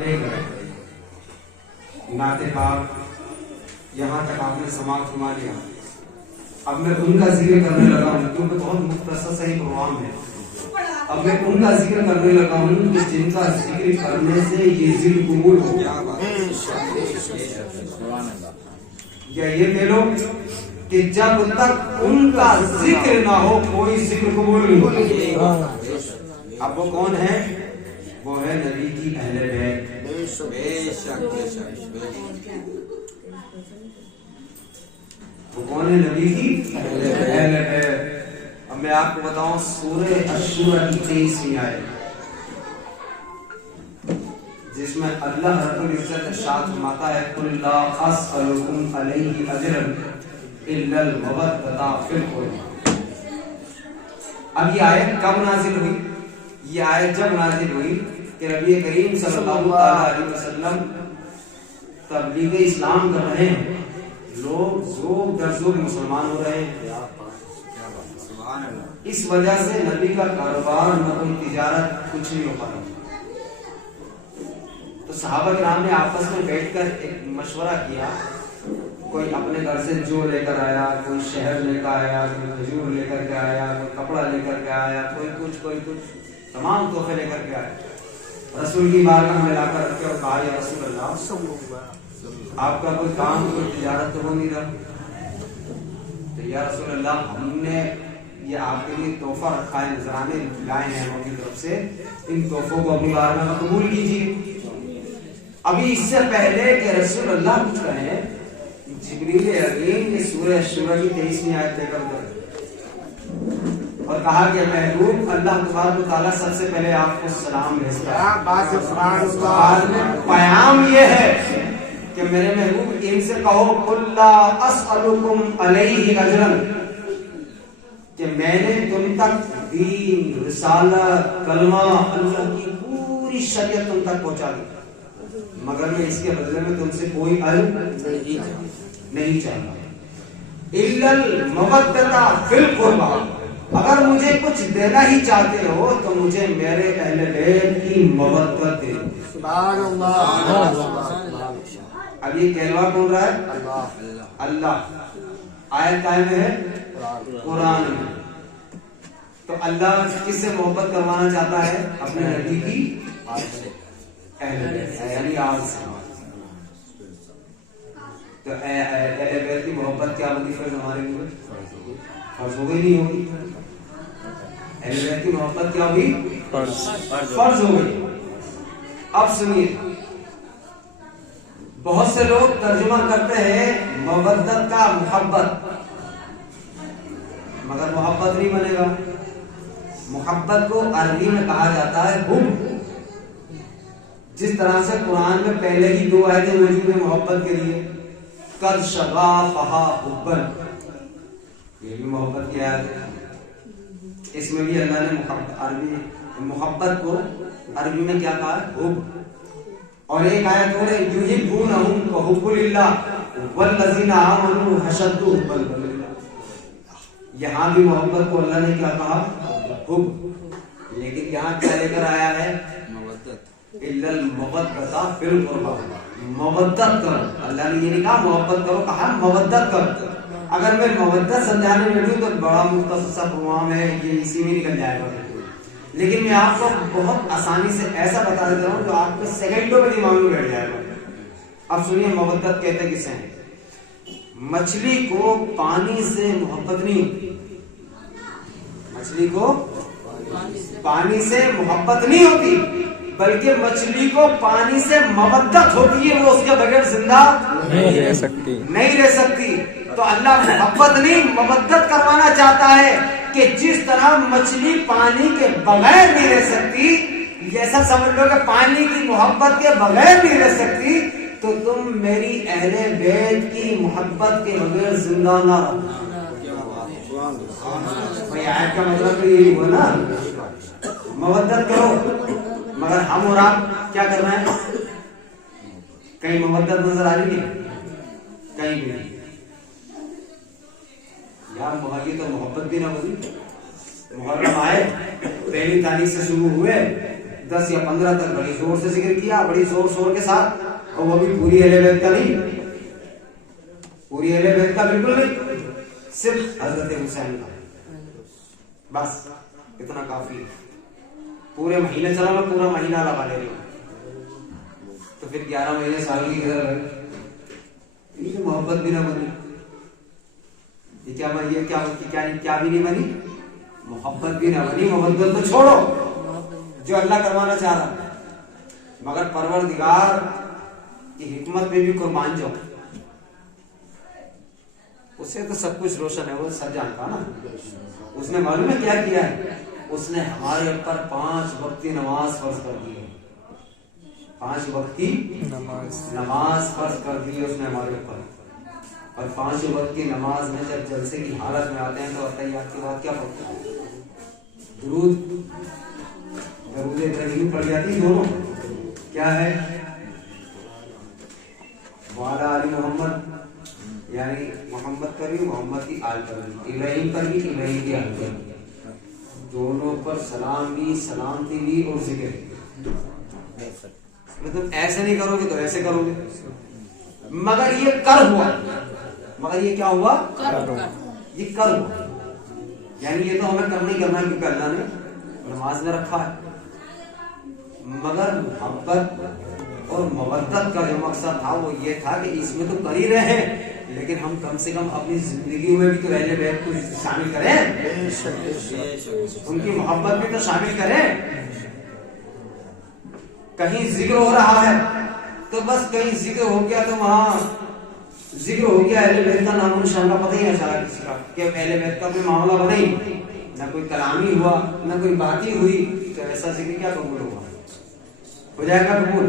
نہیں کریں۔ نعت پاک یہاں تک آپ نے سماعت فرما لیا۔ اب میں ان کا ذکر کرنے لگا ہوں کیونکہ بہت مختصر صحیح پروگرام ہے۔ اب میں ان کا ذکر کرنے لگا ہوں کہ جن کا ذکر کرنے سے یہ ذکر قبول ہو گیا، یا یہ کہہ لو کہ جب تک ان کا ذکر نہ ہو کوئی ذکر قبول نہیں ہوگا۔ اب وہ کون ہے؟ وہ ہے نبی کی اہل بیت۔ وہ کون ہے؟ نبی کی اہل بیت۔ اب میں آپ کو بتاؤں سورہ الشورى کی 23ویں آیت جس میں اللہ رب العزت ارشاد فرماتا ہے قل لا اسألکم علیہ اجرا الا المودۃ فی القربى۔ اب یہ آیت کب نازل ہوئی؟ یہ آیت جب نازل ہوئی کہ نبی کریم صلی اللہ علیہ وسلم تبلیغ اسلام کر رہے ہیں، لوگ ذوق در ذوق مسلمان ہو رہے ہیں۔ اس وجہ سے نبی کا کاروبار نہ کوئی تجارت کچھ نہیں ہو پا رہا۔ تو صحابہ کرام نے آپس میں بیٹھ کر ایک مشورہ کیا، کوئی اپنے گھر سے جو لے کر آیا، کوئی شہد لے کر آیا، کوئی کھجور لے کر کے آیا، کوئی کپڑا لے کر کے آیا، کوئی کچھ تمام تحفے لے کر کے آئے۔ رسول کی بارگاہ میں لا کر رکھے اور کہا یا رسول اللہ آپ کا کوئی کام کوئی تجارت تو ہو نہیں رہا، تو یا رسول اللہ ہم نے یہ آپ کے لیے تحفہ رکھا ہے، نذرانے لائے ہیں ہم کی طرف سے، ان تحفوں کو اپنی بارگاہ میں قبول کیجیے۔ ابھی اس سے پہلے کہ رسول اللہ کچھ کہیں، جبریل امین نے سورہ الشورى کی 23ویں آیت لے کر اور کہا کہ محبوب اللہ تبارک و تعالیٰ سب سے پہلے آپ کو سلام بھیجتا ہے۔ بعد میں پیام یہ ہے کہ میرے محبوب ان سے کہو قل لا اسألکم علیہ اجرا، کہ میں نے تم تک دین، رسالت، کلمہ، اللہ کی پوری شریعت تم تک پہنچا دی، مگر میں اس کے بدلے میں تم سے کوئی اجر نہیں چاہتا۔ الا المودۃ فی القربى، اگر مجھے کچھ دینا ہی چاہتے ہو تو مجھے میرے اہل بیت کی مودت دے۔ سبحان اللہ۔ اب یہ کہلوا کون رہا ہے؟ اللہ۔ آیت قائم ہے قرآن میں۔ تو اللہ کس سے محبت کروانا چاہتا ہے؟ اپنے نبی کی اہل بیت یعنی آپ سے۔ تو اہل بیت کی محبت کیا ہوگی فرض ہمارے لیے؟ فرض ہو گئی نہیں ہوگی؟ اہل بیت کی محبت کیا ہوگی؟ فرض ہو گئی۔ اب سنیے، بہت سے لوگ ترجمہ کرتے ہیں مودت کا محبت، مگر محبت نہیں بنے گا۔ محبت کو عربی میں کہا جاتا ہے حب۔ جس طرح سے قرآن میں پہلے ہی 2 آیتیں موجود ہیں محبت کے لیے، قد شغافھا حبا، یہ بھی محبت کی آیت ہے۔ اس میں بھی اللہ نے محبت کو عربی میں کیا کہا؟ حب۔ اور ایک آیت اور ہے یحبونہم کحب اللہ والذین آمنوا اشد حبا للہ، یہاں بھی محبت کو اللہ نے کیا کہا؟ حب۔ لیکن یہاں کیا لے کر آیا ہے؟ الا المودۃ فی القربى، مودت کرو۔ اللہ نے یہ نہیں کہا محبت کرو، کہا مودت کرو۔ اگر میں مودت سمجھانے بیٹھوں تو بڑا مختصر پروگرام ہے، یہ اسی میں نکل جائے گا، لیکن میں آپ کو بہت آسانی سے ایسا بتا دیتا ہوں جو آپ کے سیکنڈوں میں دماغ میں بیٹھ جائے گا۔ اب سنیے مودت کہتے کسے ہیں؟ مچھلی کو پانی سے محبت نہیں ہوتی، مچھلی کو پانی سے محبت نہیں ہوتی، بلکہ مچھلی کو پانی سے مودت ہوتی ہے، وہ اس کے بغیر زندہ نہیں رہ سکتی۔ تو اللہ محبت نہیں مودت کروانا چاہتا ہے کہ جس طرح مچھلی پانی کے بغیر نہیں رہ سکتی، جیسا سمجھ لو کہ پانی کی محبت کے بغیر نہیں رہ سکتی، تو تم میری اہل بیت کی محبت کے بغیر زندہ نہ رہو۔ بھائی آیت کا مطلب تو یہی ہوا نا، مودت کرو، مگر ہم اور آپ کیا کر رہے ہیں؟ کہیں مودت نظر آ رہی ہے؟ کہیں بھی نہیں یار۔ یہ تو محبت بھی نہ ہوئی۔ محرم آئے، پہلی تاریخ سے شروع ہوئے، 10 یا 15 تک بڑی زور سے ذکر کیا، بڑی زور شور کے ساتھ، اور وہ بھی پوری اہل بیت کا نہیں، پوری اہل بیت کا بالکل نہیں، صرف حضرت حسین کا، بس اتنا کافی ہے۔ پورے مہینے چلا، میں پورا مہینہ لگا لے رہی ہوں، تو پھر 11 مہینے سال کی کدھر ہے؟ یہ محبت بھی نہ بنی، یہ کیا بنی؟ یہ کیا بھی نہیں بنی؟ محبت بھی نہ بنی۔ محبت تو چھوڑو جو اللہ کروانا چاہ رہا، مگر پروردگار کی حکمت میں بھی قربان جاؤ، اسے تو سب کچھ روشن ہے، وہ سب جانتا نا۔ اس نے معلوم ہے کیا کیا ہے؟ اس نے ہمارے اوپر 5 وقت کی نماز فرض کر دی ہے، 5 وقت کی نماز فرض کر دی ہے اس نے ہمارے اوپر۔ اور 5 وقت کی نماز میں جب جلسے کی حالت میں آتے ہیں تو تحیات کے بعد کیا پڑھتے ہیں؟ درود ابراہیم پڑھ جاتی دونوں، کیا ہے؟ وعلی آل محمد، یعنی محمد پر بھی، محمد کی آل پر بھی، ابراہیم پر بھی، ابراہیم کی آل پر بھی، دونوں پر سلام بھی، سلامتی بھی اور ذکر۔ تم ایسے نہیں کرو گے تو ایسے کرو گے، مگر یہ کر ہوا، مگر یہ کیا ہوا؟ یہ کر ہوا، یعنی یہ تو ہمیں کرنا ہی کرنا ہے کیونکہ اللہ نے نماز میں رکھا ہے، مگر محبت اور مودت کا جو مقصد تھا وہ یہ تھا کہ اس میں تو کر ہی رہے ہیں، لیکن ہم کم سے کم اپنی زندگی میں بھی تو اہل بیت کو شامل کریں، ان کی محبت بھی تو شامل کریں۔ کہیں ذکر ہو رہا ہے تو بس کہیں ذکر ہو گیا تو وہاں ذکر ہو گیا، اہل بیت کا نام و نشان کا پتہ ہی نہ چلا کسی کا کہ اہل بیت کا کوئی معاملہ بنا ہی نہ، کوئی کلامی ہوا نہ کوئی باتیں ہوئی، تو ایسا ذکر کیا قبول ہوا؟ ہو جائے گا قبول؟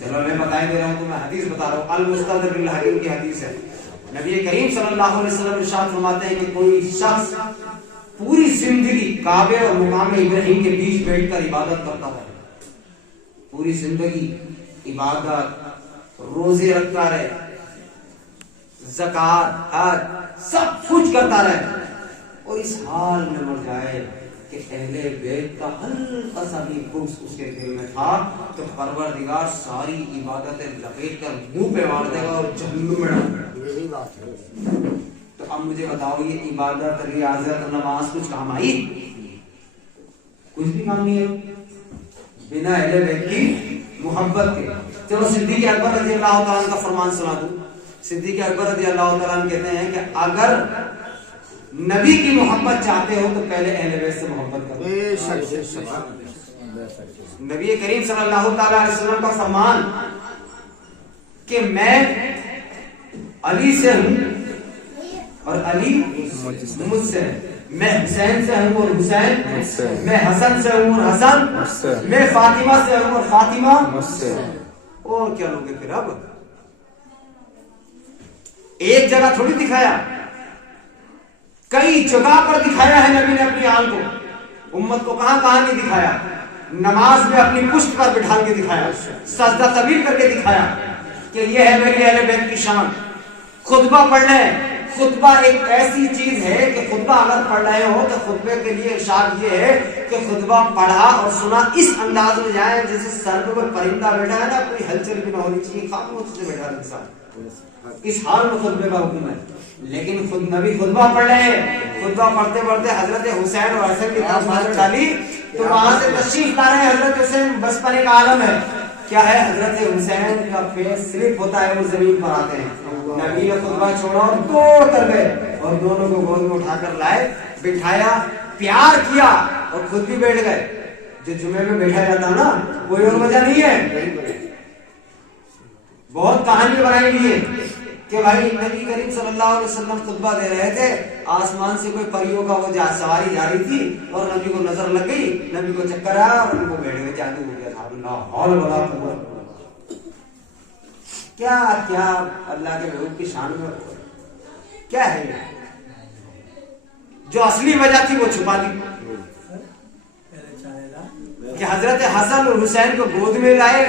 چلو میں بتا دے رہا ہوں، تو میں حدیث بتا رہا ہوں، المستدرک الحکیم کی حدیث ہے۔ نبی کریم صلی اللہ علیہ وسلم ارشاد فرماتے ہیں کہ کوئی شخص پوری زندگی کعبے اور مقام ابراہیم کے بیچ بیٹھ کر عبادت کرتا ہے، پوری زندگی عبادت، روزے رکھتا رہے، زکات، حج، سب کچھ کرتا رہے، اور اس حال میں مر جائے کہ اہل بیت کا ہلکا سا بھی بغض اس کے دل میں تھا، تو پروردگار ساری عبادتیں لپیٹ کر منہ پہ مار دے گا اور جہنم میں ڈال دے گا۔ یہی بات ہے۔ تو اب مجھے بتاؤ، یہ عبادت، ریاضت، نماز کچھ کام آئی؟ کچھ بھی کام نہیں ہے بنا اہل بیت کی محبت کے۔ چلو صدیق اکبر رضی اللہ تعالیٰ عنہ کا فرمان سنا دوں۔ صدیق اکبر رضی اللہ تعالیٰ عنہ کہتے ہیں کہ اگر نبی کی محبت چاہتے ہو تو پہلے اہل بیت سے محبت کرو۔ نبی کریم صلی اللہ تعالیٰ علیہ وسلم کا فرمان کہ میں علی سے ہوں اور علی مجھ سے، میں حسین سے ہوں اور حسین مجھ سے، میں حسن سے ہوں اور حسن مجھ سے، میں فاطمہ سے ہوں اور فاطمہ مجھ سے۔ اور کیا لوگے پھر؟ اب ایک جگہ تھوڑی دکھایا، کئی جگہ پر دکھایا ہے نبی نے اپنی آل کو، امت کو کہاں کہاں نہیں دکھایا؟ نماز میں اپنی پشت پر بٹھا کے دکھایا، سجدہ طویل کر کے دکھایا کہ یہ ہے میری اہل بیت کی شان۔ خطبہ پڑھنا ہے، خطبہ ایک ایسی چیز ہے کہ خطبہ اگر پڑھ رہے ہو تو خطبے کے لیے ارشاد یہ ہے کہ خطبہ پڑھا اور سنا اس انداز میں جائے جیسے سر پہ کوئی پرندہ بیٹھا ہے نا، کوئی ہلچل بھی نہ ہونی چاہیے، خاموش سے بیٹھا انسان، اس حال میں خطبے کا حکم ہے۔ لیکن خود نبی خطبہ پڑھ رہے ہیں، خطبہ پڑھتے پڑھتے حضرت حسین اور حسن کی طرف نظر ڈالی تو وہاں سے تشریف لا رہے ہیں حضرت حسین، بچپنے کا عالم ہے، کیا ہے؟ حضرت حسین کا فیس سلپ ہوتا ہے، وہ زمین پر آتے ہیں۔ نبی نے خطبہ چھوڑا اور دوڑ کر گئے اور دونوں کو گود میں اٹھا کر لائے، بٹھایا، پیار کیا اور خود بھی بیٹھ گئے۔ جو جمعے میں بیٹھا جاتا نا کوئی اور وجہ نہیں ہے، بہت کہانی بنائی ہوئی ہے کہ بھائی نبی کریم صلی اللہ علیہ وسلم خطبہ دے رہے تھے، آسمان سے کوئی پریوں کا وہ سواری جا رہی تھی اور نبی کو نظر لگ گئی، نبی کو چکر آیا اور ان کو بیٹھ گئے، جادو ہو گیا تھا۔ اللہ حول ولا قوت، کیا کیا اللہ کے محبوب کی شان میں کیا ہے؟ جو اصلی وجہ تھی وہ چھپا دی کہ حضرت حسن اور حسین کو گود میں لائے،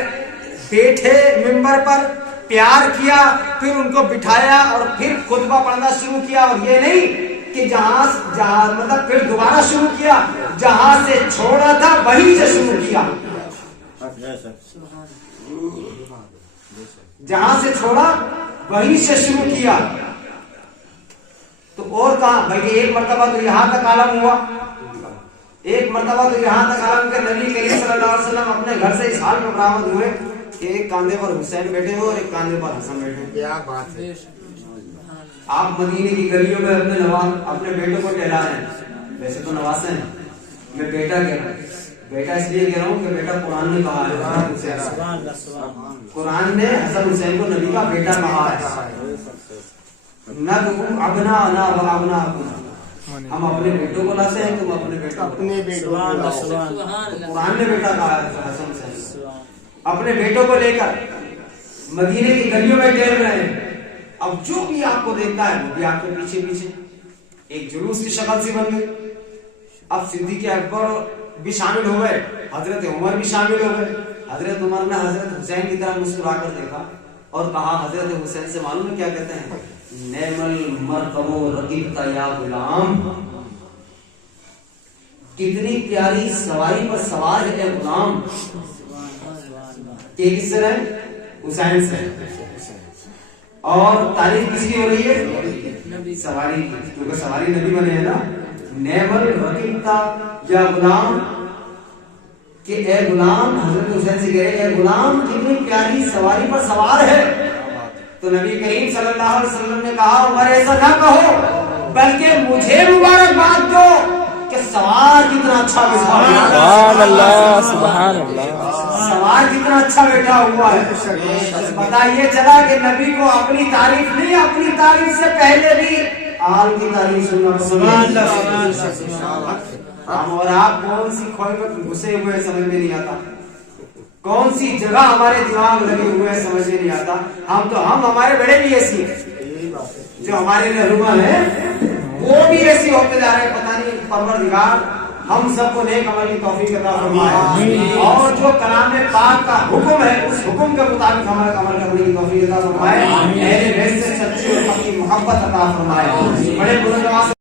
بیٹھے منبر پر، پیار کیا، پھر ان کو بٹھایا اور پھر خطبہ پڑھنا شروع کیا، اور یہ نہیں کہ جہاں مطلب پھر دوبارہ شروع کیا، جہاں سے چھوڑا تھا وہیں سے شروع کیا۔ جہاں سے چھوڑا وہیں سے شروع کیا. تو اور کہاں بلکہ ایک مرتبہ تو یہاں تک عالم ہوا, ایک مرتبہ تو یہاں تک عالم کہ نبی کریم صلی اللہ علیہ وسلم اپنے گھر سے اس حال میں برآمد ہوئے کہ ایک کاندھے پر حسین بیٹھے ہو اور ایک کاندھے پر حسن بیٹھے ہو. کیا بات ہے. آپ مدینے کی گلیوں میں اپنے بیٹوں کو ٹہلا رہے ہیں, ویسے تو نواسے ہیں, میں بیٹا کہہ رہا ہوں, بیٹا اس لیے کہہ رہا ہوں کہ بیٹا قرآن نے کہا ہے, قرآن نے حسن حسین کو نبی کا بیٹا کہا ہے. نہ تم ابنا نہ ابنا, ہم اپنے بیٹوں کو لاتے ہیں, تم اپنے بیٹوں اپنے بیٹوں قرآن نے بیٹا کہا ہے حسن حسین. اپنے بیٹوں کو لے کر مدینے کی گلیوں میں ٹہل رہے ہیں. اب جو بھی آپ کو دیکھتا ہے وہ بھی آپ کے پیچھے پیچھے ایک جلوس کی شکل سی بن گئی. اب صدیق اکبر بھی شامل ہو گئے, حضرت عمر بھی شامل ہو گئے. حضرت عمر نے حضرت حسین کی طرف مسکرا کر دیکھا اور کہا, حضرت حسین سے معلوم ہے کیا کہتے ہیں, نعم المرکب رکبت یا غلام, کتنی پیاری سواری پر سوار ہے غلام. یہ کس سے رہے؟ حسین سے. اور تعریف کس کی ہو رہی ہے؟ سواری کی, کیونکہ سواری نبی بنے ہیں نا. نعم الرکبت یا غلام, کہ اے غلام, حضرت حسین سے کہہ رہے اے غلام کتنی پیاری سواری پر سوار ہے. تو نبی کریم صلی اللہ علیہ وسلم نے کہا, عمر ایسا نہ کہو بلکہ مجھے مبارکباد دو کہ سوار کتنا اچھا سبحان اللہ, سبحان اللہ, سوار کتنا اچھا بیٹھا ہوا ہے. پتہ یہ چلا کہ نبی کو اپنی تعریف نہیں, اپنی تعریف سے پہلے بھی آل کی تعریف سننا پسند ہے. ہم اور آپ کون سی کھوئے میں گھسے ہوئے سمجھ میں نہیں آتا, کون سی جگہ ہمارے دماغ لگے ہوئے سمجھ میں نہیں آتا. ہم ہمارے بڑے بھی ایسی ہیں, جو ہمارے رہنما ہیں وہ بھی ایسی ہوتے جا رہے ہیں. پتہ نہیں پروردگار ہم سب کو نیک عمل کی توفیق عطا فرمائے, اور جو کلام پاک کا حکم ہے اس حکم کے مطابق ہمارا عمل کرنے کی توفیق عطا فرمائے. اہل بیت سے سچی اور پکی محبت عطا فرمائے. بڑے بزرگ